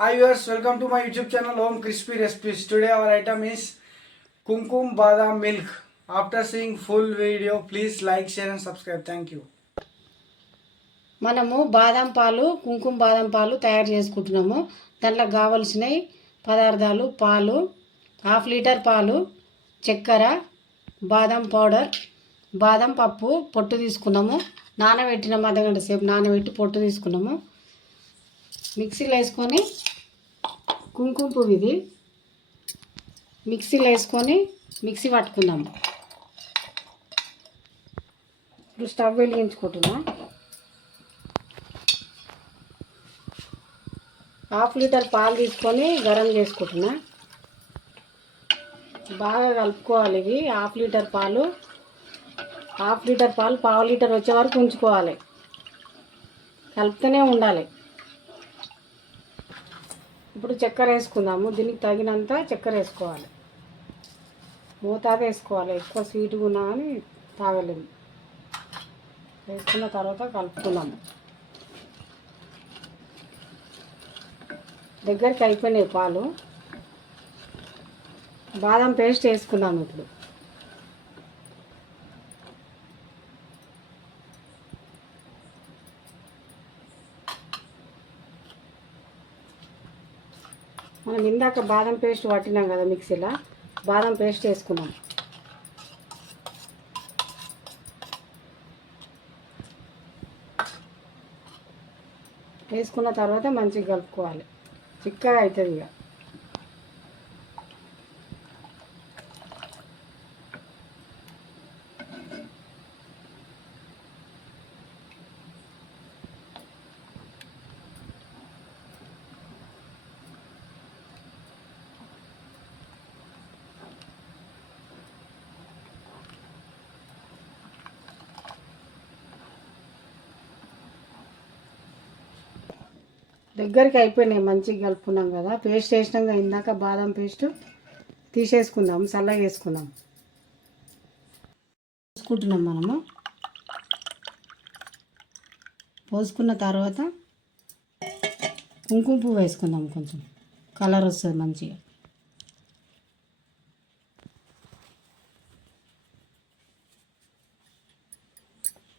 Hi viewers, welcome to my YouTube channel Home Crispy Recipes. Today our item is Kumkum Badam Milk. After seeing full video, please like, share and subscribe. Thank you. మనము బాదం పాలు కుంకుమ బాదం పాలు తయారు చేసుకుంటున్నాము. దాంట్లో కావాల్సిన పదార్థాలు పాలు, హాఫ్ లీటర్ పాలు, చక్కెర, బాదం పౌడర్, బాదం పప్పు పొట్టు తీసుకున్నాము. నానబెట్టినాము, అర్ధగంట సేపు నానబెట్టి పొట్టు తీసుకున్నాము. మిక్సీలో వేసుకొని కుంకుమ పువ్వు ఇది మిక్సీలో వేసుకొని మిక్సీ పట్టుకుందాము. ఇప్పుడు స్టవ్ వెలిగించుకుంటున్నా. హాఫ్ లీటర్ పాలు తీసుకొని గరం చేసుకుంటున్నా. బాగా కలుపుకోవాలి. ఇవి హాఫ్ లీటర్ పాలు పావు లీటర్ వచ్చే వరకు ఉంచుకోవాలి. కలుపుతూనే ఉండాలి. ఇప్పుడు చక్కెర వేసుకుందాము. దీనికి తగినంత చక్కెర వేసుకోవాలి. మోతాదు వేసుకోవాలి. ఎక్కువ స్వీట్గా ఉన్నా కానీ తాగలేము. వేసుకున్న తర్వాత కలుపుకుందాము. దగ్గరికి అయిపోయినాయి పాలు. బాదం పేస్ట్ వేసుకుందాము. ఇప్పుడు మనం ఇందాక బాదం పేస్ట్ పట్టినాం కదా మిక్సీలో, బాదం పేస్ట్ వేసుకున్నాం. వేసుకున్న తర్వాత మంచిగా కలుపుకోవాలి. చిక్కగా అవుతుంది ఇక. దగ్గరికి అయిపోయినాయి. మంచిగా కలుపుకున్నాం కదా. పేస్ట్ వేసినాక ఇందాక బాదం పేస్ట్ తీసేసుకుందాం. చల్లగా వేసుకుందాం. పోసుకుంటున్నాం మనము. పోసుకున్న తర్వాత కుంకుమ పువ్వు వేసుకుందాం. కొంచెం కలర్ వస్తుంది మంచిగా.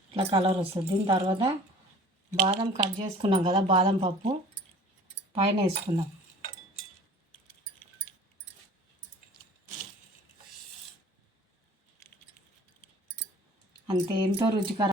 ఇట్లా కలర్ వస్తుంది. దీని తర్వాత బాదం కట్ చేసుకున్నాం కదా, బాదం పప్పు పైన వేసుకుందాం. అంతే, ఎంతో రుచికర